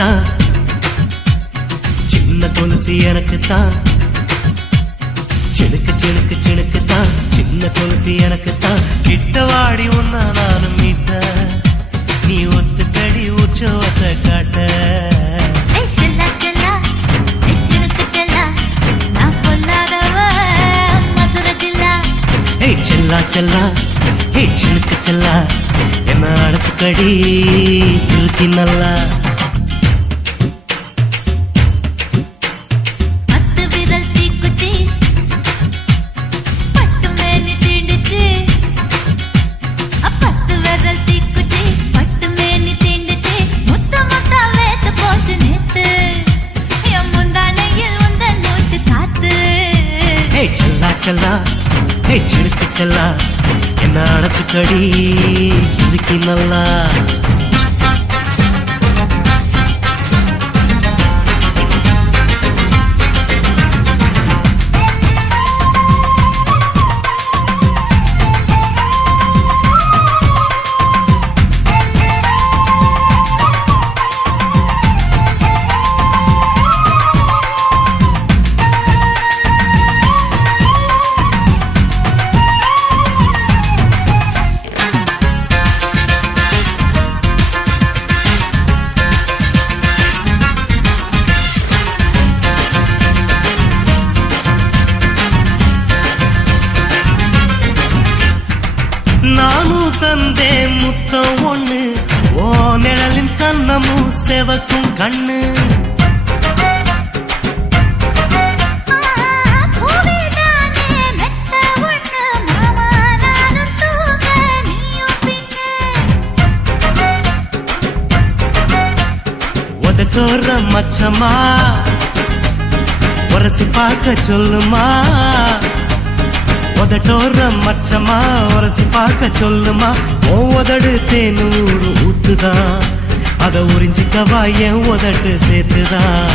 எனக்குத்தான், சின்ன கொலுசு எனக்குத்தான், சினுக்கு சினுக்கு சினுக்குத்தான், சின்ன கொலுசு எனக்குத்தான். கிட்ட வாடி உன்னா நானும் மீட்ட, நீ ஒத்துக்கடி உற்சவத்தை காட்ட. செல்லா செல்லா ஹே சிலுக்கு செல்லா, என்ன அடைச்சுக்கடி இருக்கு நல்லா. செல்லா செல்லா ஹே சிலுக்கு செல்லா, என்ன அடைச்சுக்கடி இருக்கு நல்லா. நானும் தந்தே முத்தம் ஒண்ணு, ஓ நிழலின் கண்ணமும் செவக்கும் கண்ணு. உதட்டோர மச்சமா உரசி பார்க்க சொல்லுமா, உதட்டோர மச்சமா உரசி பார்க்க சொல்லுமா. உதடு தேனூர் ஊத்துதான், அத உறிஞ்சிக்கவா என் உதட்டு சேர்த்துதான்.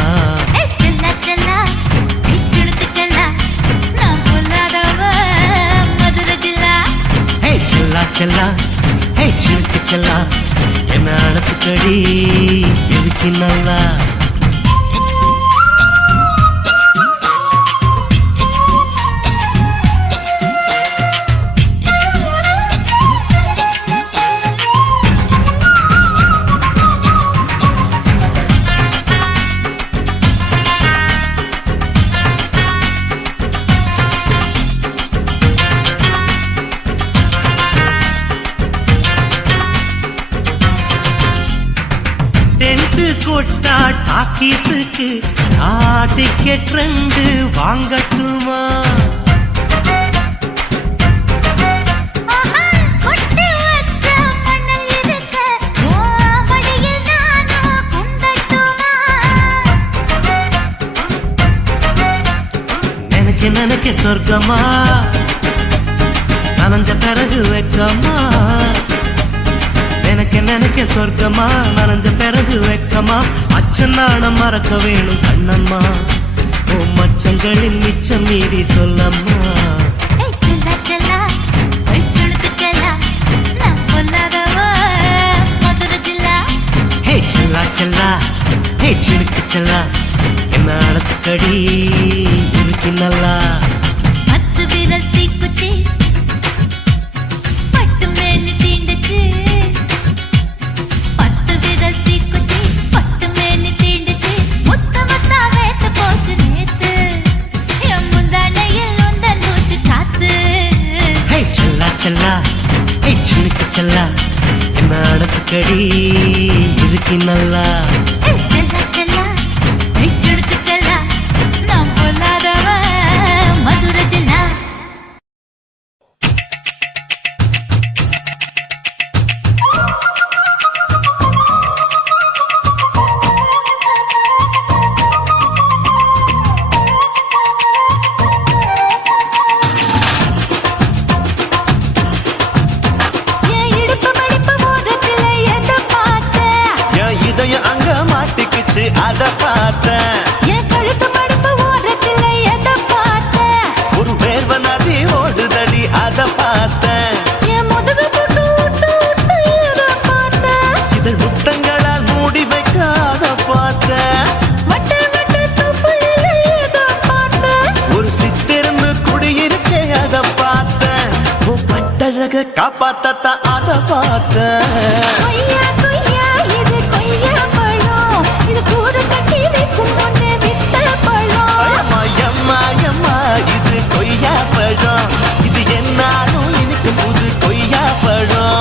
செல்லா செல்லா ஹே சிலுக்கு செல்லா, என்ன அடைச்சுக்கடி இருக்கு நல்லா. கொட்டா டாக்கீஸுக்கு டிக்கெட் 2 வாங்கட்டுமா? நினைக்க நினைக்க சொர்க்கமா, நனைஞ்ச பிறகு வெக்கமா. நினைக்க நினைக்க சொர்க்கமா, நனைஞ்ச பிறகு வெக்கமா. அச்சநாணம் மறக்க வேணும் கண்ணம்மா, ஓ மச்சங்களின் மிச்சம் மீறி சொல்லம்மா. ஹே செல்லா செல்லா ஹே சிலுக்கு செல்லா, என்ன அடைச்சுக்கடி இருக்கு நல்லா. செல்லா ஹே சிலுக்கு செல்லா, என்ன அடைச்சுக்கடி இருக்கு நல்லா. அங்க மாட்டி கட்டழக காப்பாத்தத்தான் அத பார்த்தேன். கொய்யா கொய்யா இது கொய்யா பழம், இது கூறு கட்டி வைக்கும் முன்னே விட்ட பழம். அம்மா எம்மா எம்மா இது கொய்யா பழம், இது என்னாலும் எனக்கு புது கொய்யா பழம்.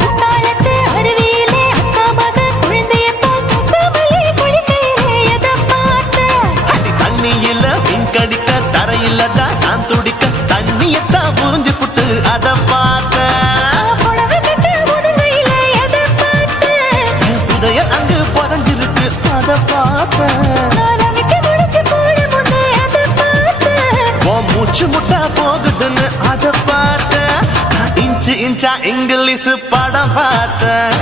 குத்தாலத்து அருவியிலே அக்கா மக குழந்தைய போல் முகமலே குளிக்கையிலே எதை பார்த்தேன்? அடி தண்ணியில விண்கடிக்க தரையில தான் நான் துடிக்க தண்ணியத்தான் புரிஞ்சு புட்டு அத பார்த்தேன். புடவை கட்ட முதுகையிலே எதை பார்த்தேன்? என் புதையல் அங்கு புதஞ்சிருக்கு அத பார்த்தேன். நான் அமைக்க முடிச்சு போட முன்னே எதை பார்த்தேன்? உன் மூச்சு முட்டா போகுதுன்னு அத பார்த்தேன். நான் இன்ச்சு இன்ச்சா இங்கிலீஷ் படம் பார்த்தேன்.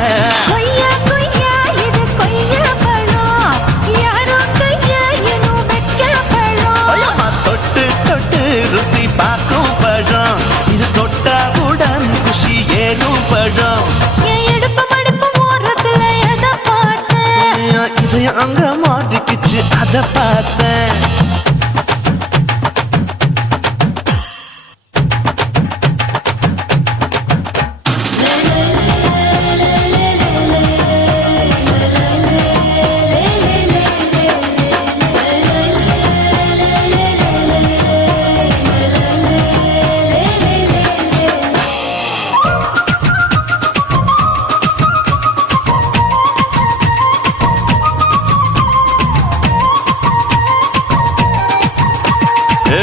கொய்யா கொய்யா இது கொய்யா பழம், யாரோ கையா இன்னும் வைக்க பழம். ஐயம்மா தொட்டு தொட்டு ருசி பார்க்கும் பழம், இது தொட்டவுடன் குஷி ஏறும் பழம். என் இடுப்பு மடுப்பு ஓரத்துல எதை பார்த்தேன்? என் இதயம் அங்க மாட்டிக்கிச்சு அத பார்த்தேன்.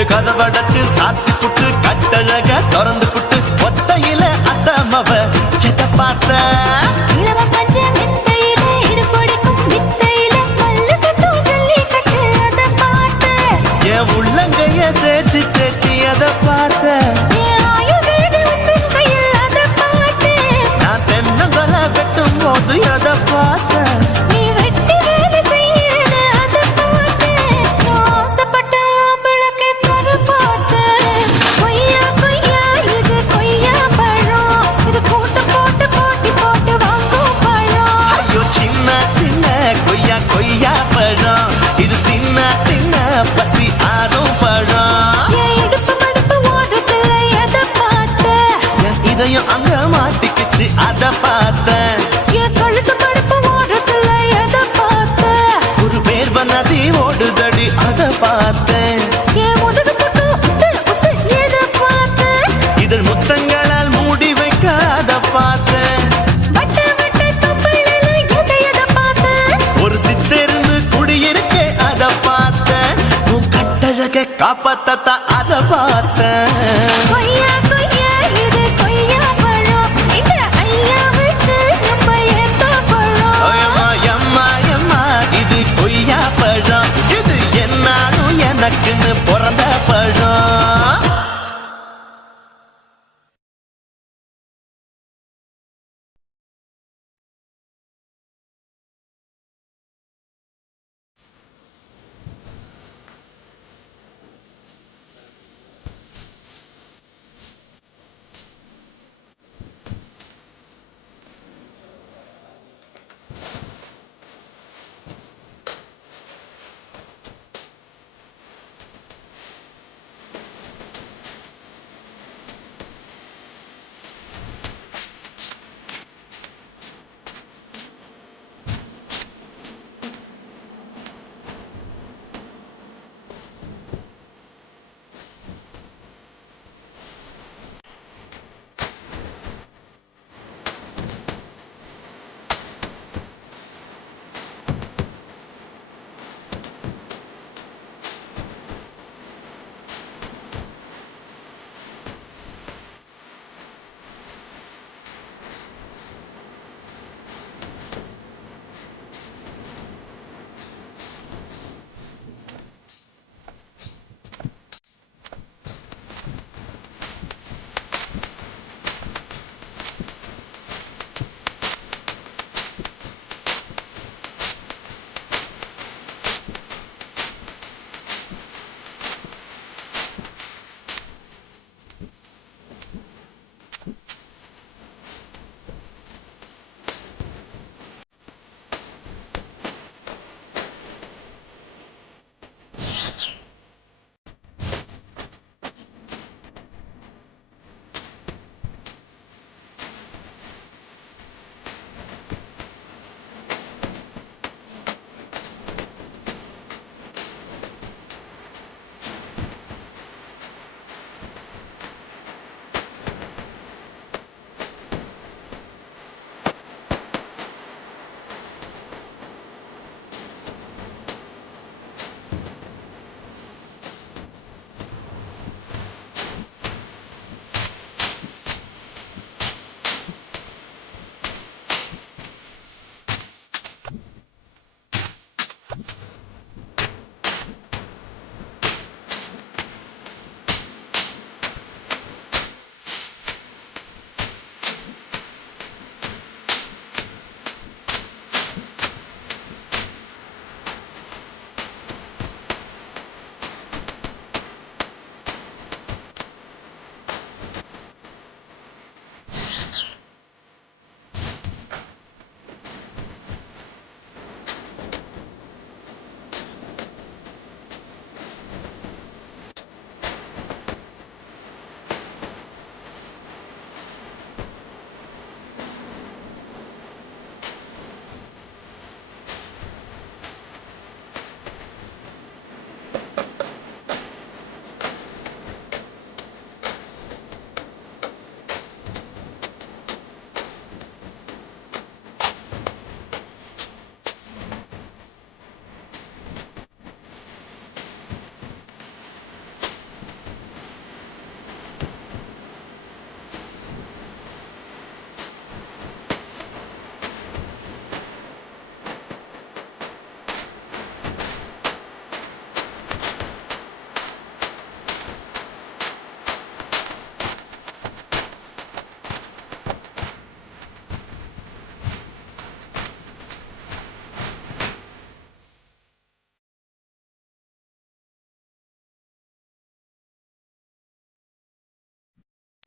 கதவடைச்சு சாத்தி புட்டு கட்டழக திறந்து புட்டு ஒத்தையில அத்தமவ எத பார்த்த. இளவ பஞ்ச வித்தையிலே இடுபொடிக்கும் வித்தையிலே பல்லு கட்டும் ஜல்லிக்கட்டு அதை பார்த்தேன். என் உள்ளங்கைய தேய்ச்சி தேய்ச்சி எத பார்த்த. என் ஆயுர்வேத உந்தன் கையில் அதை பார்த்தேன். நான் தென்னங்கொலை வெட்டும் போது எத பார்த்த. நீ வெட்டி வேலை செய்யறது அதை பார்த்தேன். நான் ஆசைப்பட்ட ஆம்பளுக்கு தர பார்த்தேன். கொய்யா கொய்யா இது கொய்யா பழம், இது போட்டு போட்டு போட்டி போட்டு வாங்கும் பழம். ஐயோ சின்ன சின்ன கொய்யா கொய்யா பழம், இது தின்ன தின்ன பசி ஆறும் பழம். என் இடுப்பு மடுப்பு ஓரத்துல எதை பார்த்தேன்? என் இதயம் அங்க மாட்டிக்கிச்சு அத பார்த்தேன். என் கழுத்து மடுப்பு ஓரத்துல எதை பார்த்தேன்? ஒரு வேர்வ நதி ஓடுதடி அத பார்த்தேன். என் முதுகு புட்டு உத்து உத்து எதை பார்த்தேன்? இதழ் முத்தங்களால் மூடி வைக்க அத பார்த்தேன். வட்ட வட்ட தொப்புளில எதை பார்த்தேன்? ஒரு சித்தெருந்து குடியிருக்கே அத பார்த்தேன். உன் கட்டழக காப்பாத்தத்தான் அத பார்த்தேன். கொய்யா கொய்யா இது கொய்யா பழம், இந்த ஐயாவுக்கு நம்ம ஏத்த பழம். அம்மா எம்மா எம்மா இது கொய்யா பழம், இது என்னாலும் எனக்குன்னு பிறந்த பழம்.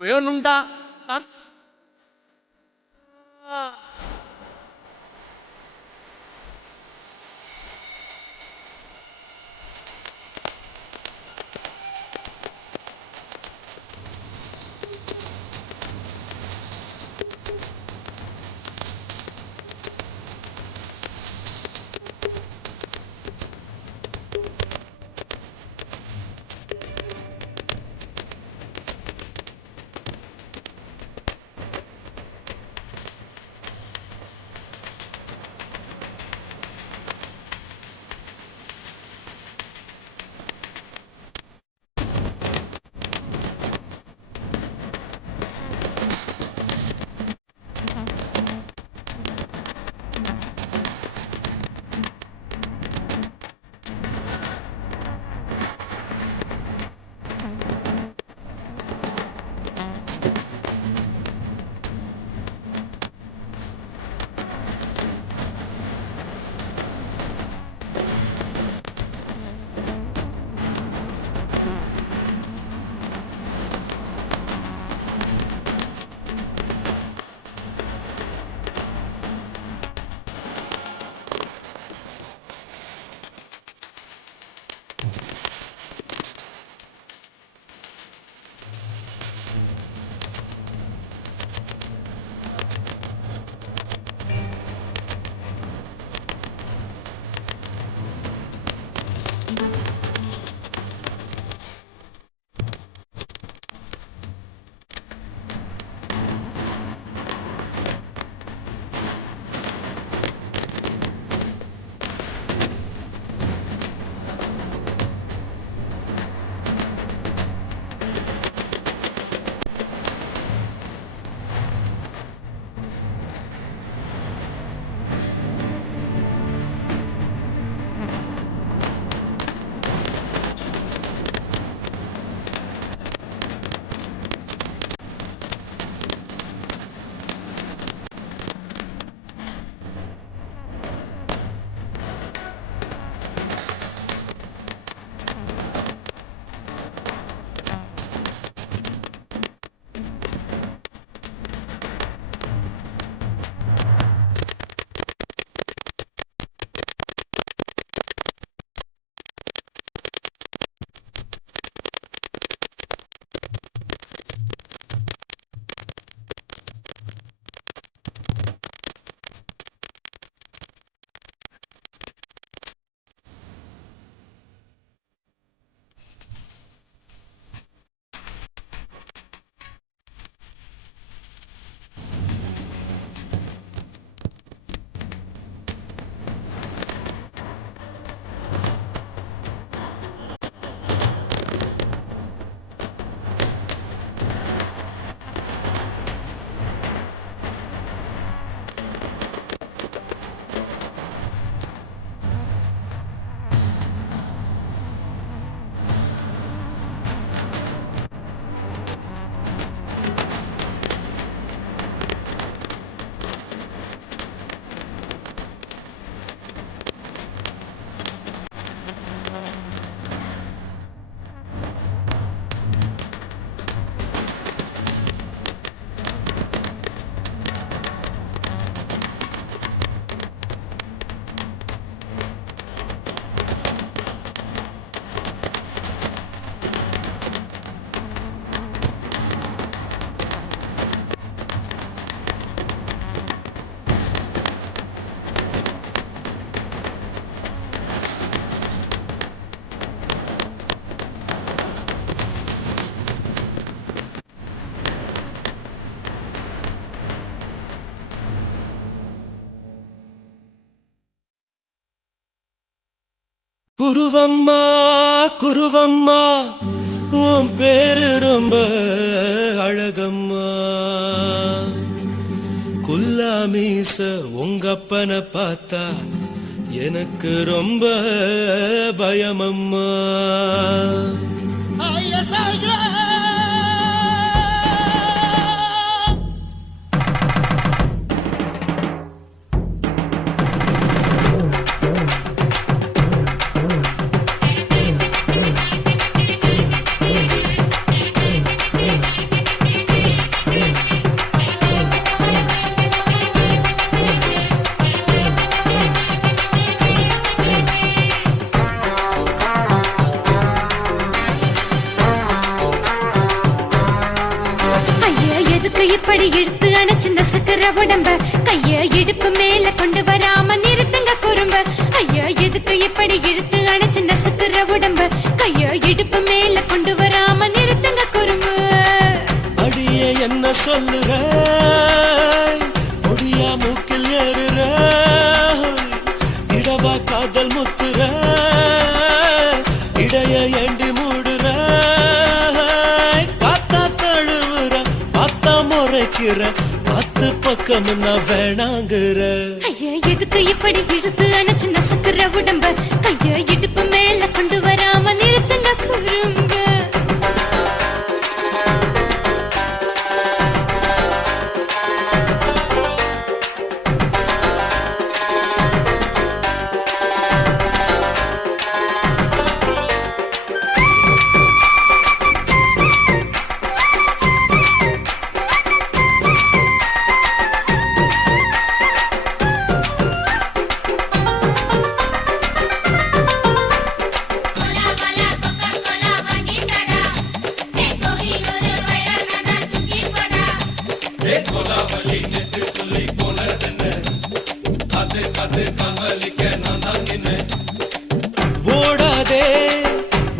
வேணுண்டா குருவம்மா குருவம்மா உன் பேரு ரொம்ப அழகம்மா. குல்லாமீச உங்கப்பனை பார்த்தா எனக்கு ரொம்ப பயமம்மா. அணைச்சிந்த சக்கர உடம்ப கைய இடுப்பு மேல கொண்டு வராம நிறுத்துங்க குறும்ப. ஐயா எதுக்கு இப்படி இழுத்து அணைச்சிந்த சக்கர உடம்ப கைய இடுப்பு மேல கொண்டு வராம நிறுத்துங்க குறும்பு. அடியே என்ன சொல்லுற முடியா மூக்கில் ஏறுற இடவா காதல் முத்துற இடைய ஏண்டி மூடுற காத்தா தழுவுற பார்த்தா முறைக்கிற பத்து பக்கம் நான் வேணாங்குற. ஐயா எதுக்கு இப்படி இழுத்து அணைச்சு நசுக்குற உடம்ப கைய இடுப்பு மேல கொண்டு வராம நிறுத்துங்க குறும்ப. ஓடாதே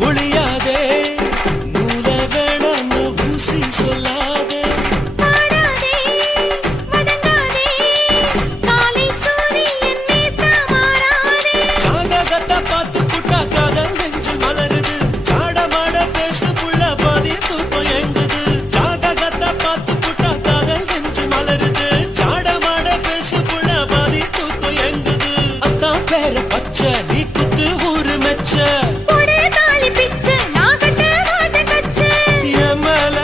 ஒளியாதே நூல வேணான்னு ஊசி சொல்லாதே பாடாதே வதங்காதே காலை சூரியன் மீதா மாறாதே. ஜாதகத்தை பார்த்து புட்டா காதல் நெஞ்சு மலருது சாடமாட பேசு புள்ள பாதி தூக்கம் எங்குது. ஜாதகத்தை பார்த்து புட்டா காதல் நெஞ்சு மலருது சாடமாட பேசு புள்ள பாதி தூக்கம் எங்குது. அத்தான் பேர பச்சை நீ குத்து ஊரு மெச்ச போடே தாலி பிச்சை நான் கட்ட மாட்ட கச்சை. என் மேல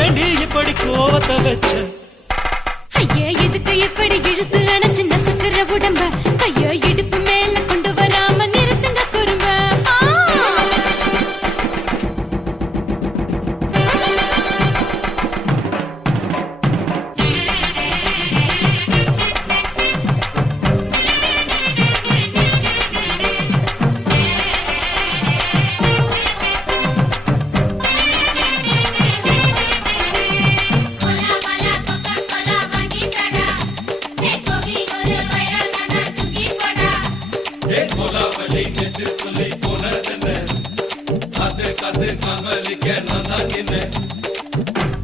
ஏண்டி இப்படி கோவத்தை வச்ச. ஐயா எதுக்கு இப்படி இழுத்து அணைச்சு நசுக்குற உடம்ப கைய இடுப்பு மேல கொண்டு வராம நிறுத்துங்க குறும்ப.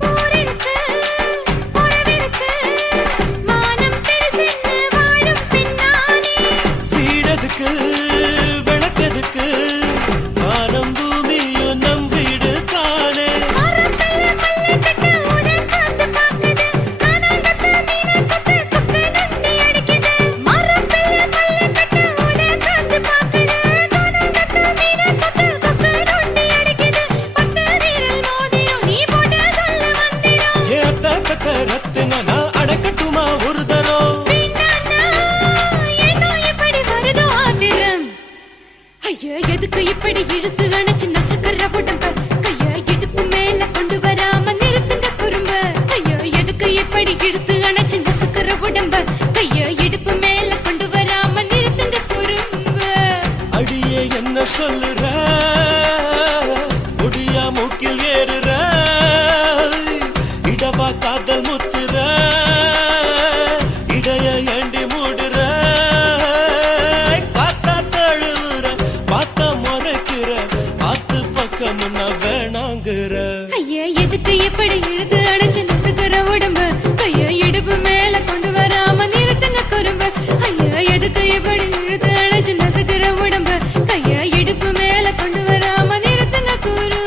போரிருக்கு உறவிருக்கு மானம் பெருசென்னு வாழும் பின்னானே. வீடதுக்கு விளக்கதுக்கு வானம் பூமியும் நம் வீடு தானே. மரத்துல மல்லு கட்டு உதர் காத்து பாக்குது கானாங்கத்து மீன கொத்து கொக்கு நொண்டி அடிக்குது. மரத்துல மல்லு கட்டு உதர் காத்து பாக்குது கானாங்கத்து மீன கொத்து கொக்கு நொண்டி அடிக்குது. பத்து வீரல் மோதிரம் நீ போட்டு சொல்ல வந்திடும். ஏத்த கத்த ரத்தின நான் அடக்கட்டுமா ஒரு தரம். வேண்டாண்ணா, ஏனோ இப்படி வருதோ ஆத்திரம். ஐயா எதுக்கு இப்படி இழுத்து அணைச்சு நசுக்குற உடம்ப கைய இடுப்பு மேல கொண்டு வராம நிறுத்துங்க குறும்ப. ஐயா எதுக்கு இப்படி இழுத்து அணைச்சு நசுக்குற உடம்ப கைய இடுப்பு மேல கொண்டு வராம நிறுத்துங்க குறும்ப. அடியே என்ன சொல்லுற முடியா மூக்கில் ஏறுற இடவா காதல் முத்துற இடைய ஏண்டி மூடுற காத்தா தழுவுற பார்த்த முறைக்கிற பார்த்து பக்கம் நான் வேணாங்குற. ஐயா எதுக்கு இப்படி இழுத்து அணைச்சு நசுக்குற உடம்ப கைய இடுப்பு மேல கொண்டு வராம நிறுத்துங்க குறும்ப. ஐயா எதுக்கு இப்படி இழுத்து அணைச்சு நசுக்குற உடம்ப கைய இடுப்பு மேல கொண்டு வராம நிறுத்துங்க குறும்ப.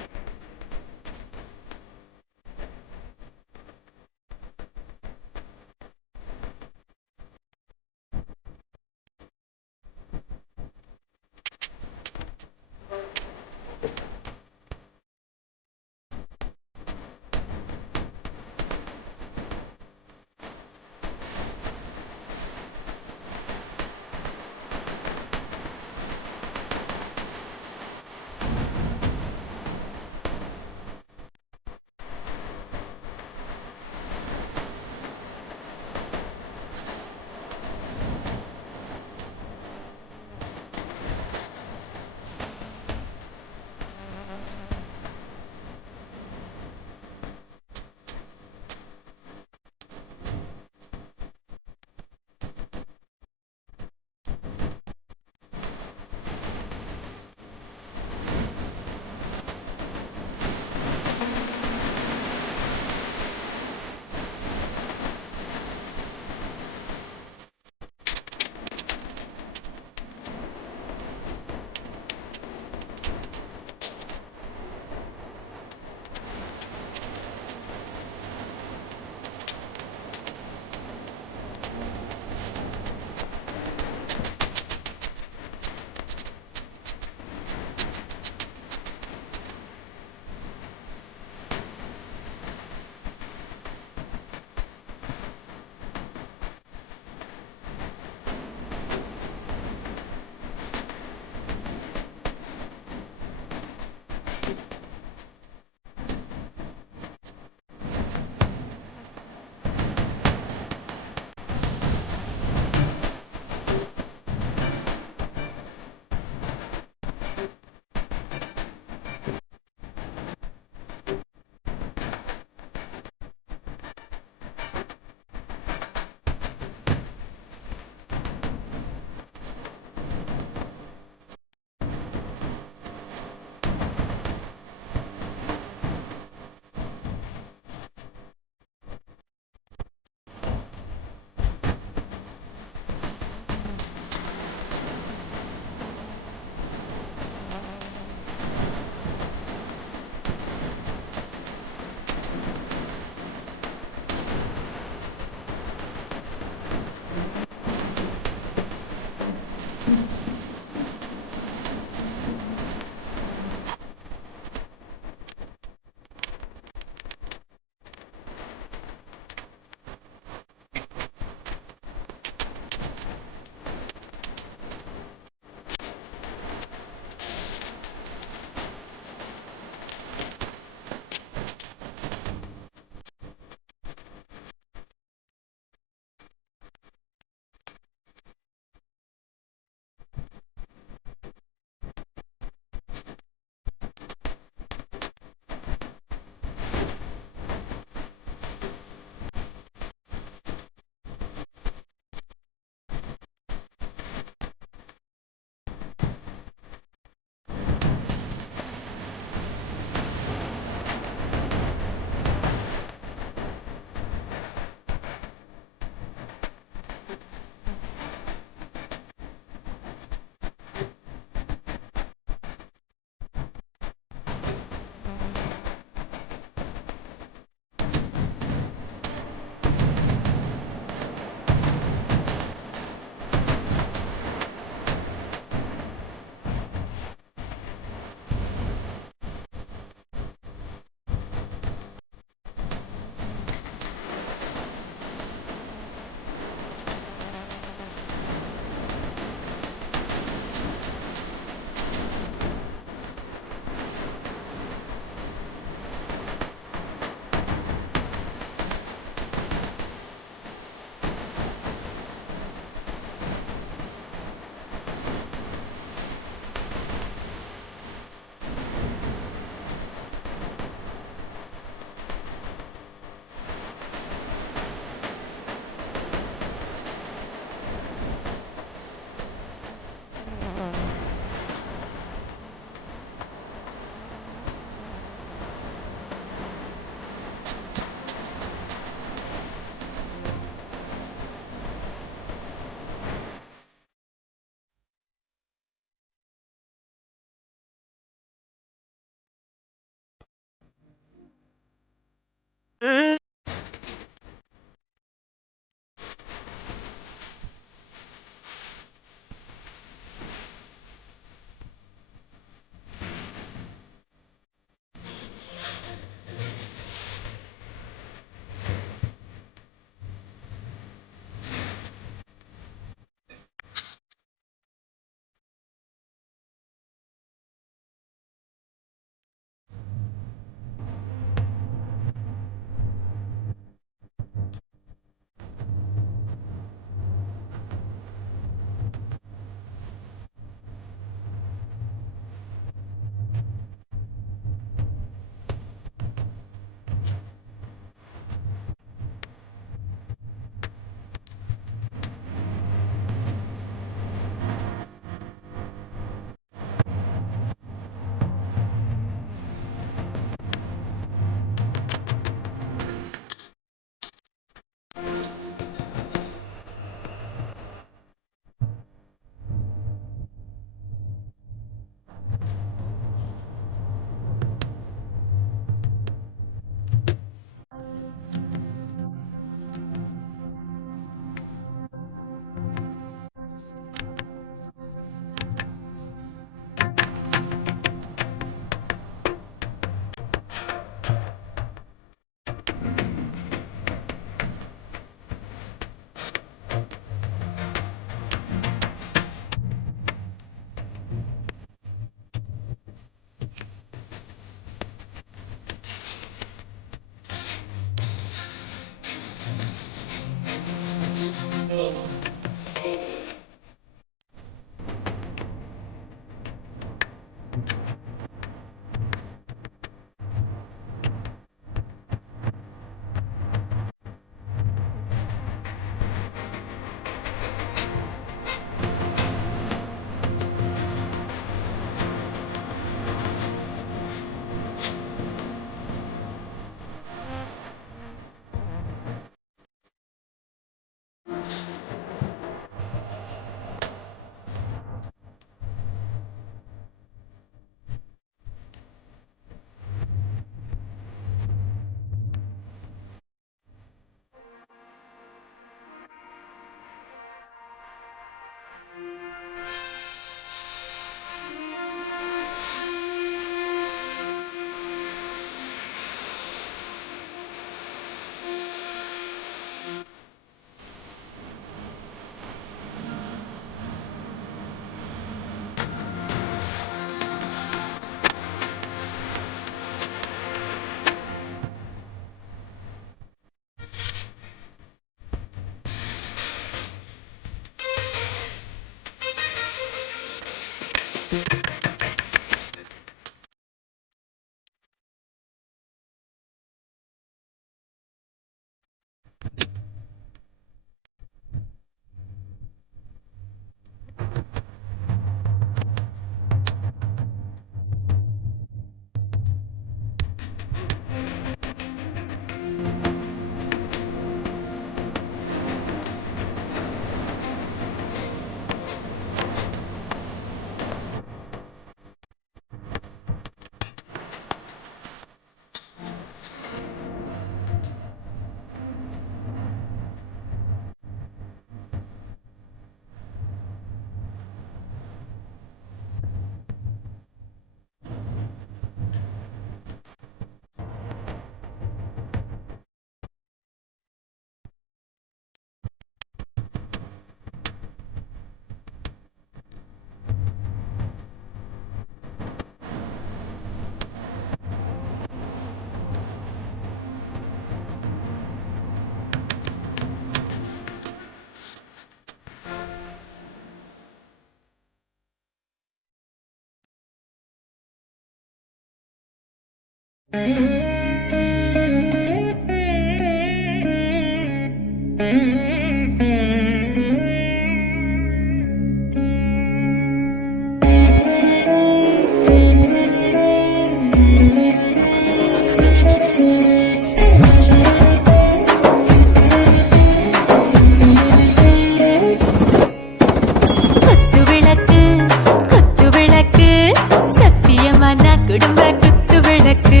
குடும்ப குத்து விளக்கு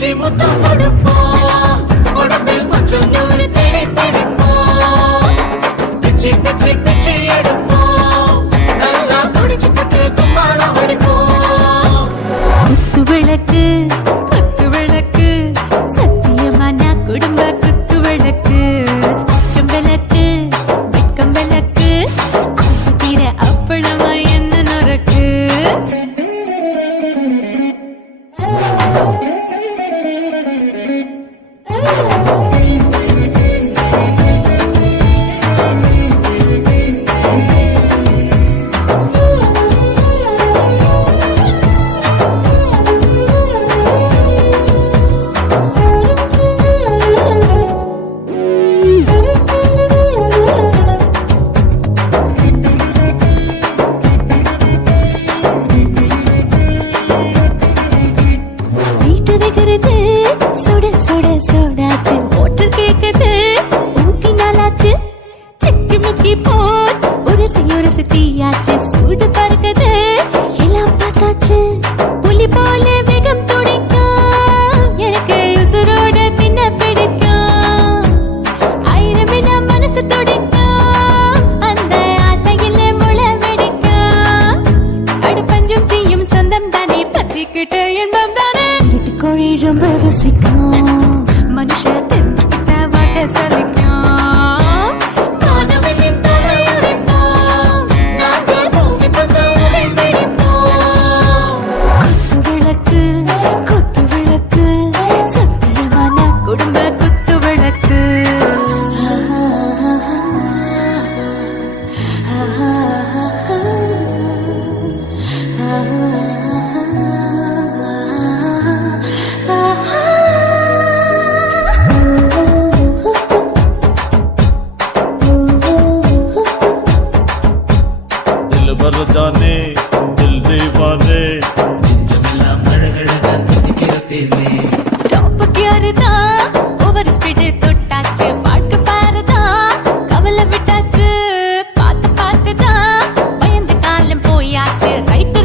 பிச்சி முத்தம் கொடுப்போம் உடம்பில் கொஞ்சம் நூறு தேடி பிடிப்போம் பிச்சி பிச்சி பிச்சி எடுப்போம் நல்லா குடிச்சு புட்டு தும்பாலம் அடிப்போம் குத்து விளக்கு குத்து விளக்கு சத்தியமான குடும்ப குத்து விளக்கு அச்சம் விளக்கு வெட்கம் விளக்கு ஆசை தீர அப்பளமா என்ன நொறுக்கு வீட்டிருக்கிறது சுட சுட சுடாச்சு மோட்டர் கேக்குது ஊத்தி நாளாச்சு சிக்கி முக்கி போல் உரசி தீயாச்சு சூடு பறக்குது எல்லாம் பார்த்தாச்சு புலி போல வேகம் துடிக்கும் எனக்கு உசுரோட தின்ன பிடிக்கும் ஆயிரம் மனசு துடிக்கும் அந்த ஆசையில முளை வெடிக்கும் அடுப்பஞ்சும் தீயும் சொந்தம் தானே பத்திக்கிட்டு என்பம் தானே இருட்டு கோழி ரொம்ப ருசிக்கும் மனுஷ தெரிஞ்சுக்கிட்ட வாட்ட சலிக்கும் மானவனின் தலையுரைப்போம் நாங்கள் பூமி பந்த உடை பிடிப்போம் குத்து விளக்கு சத்தியமான குடும்ப குத்து விளக்கு दिल भर जाने दिल दीवाने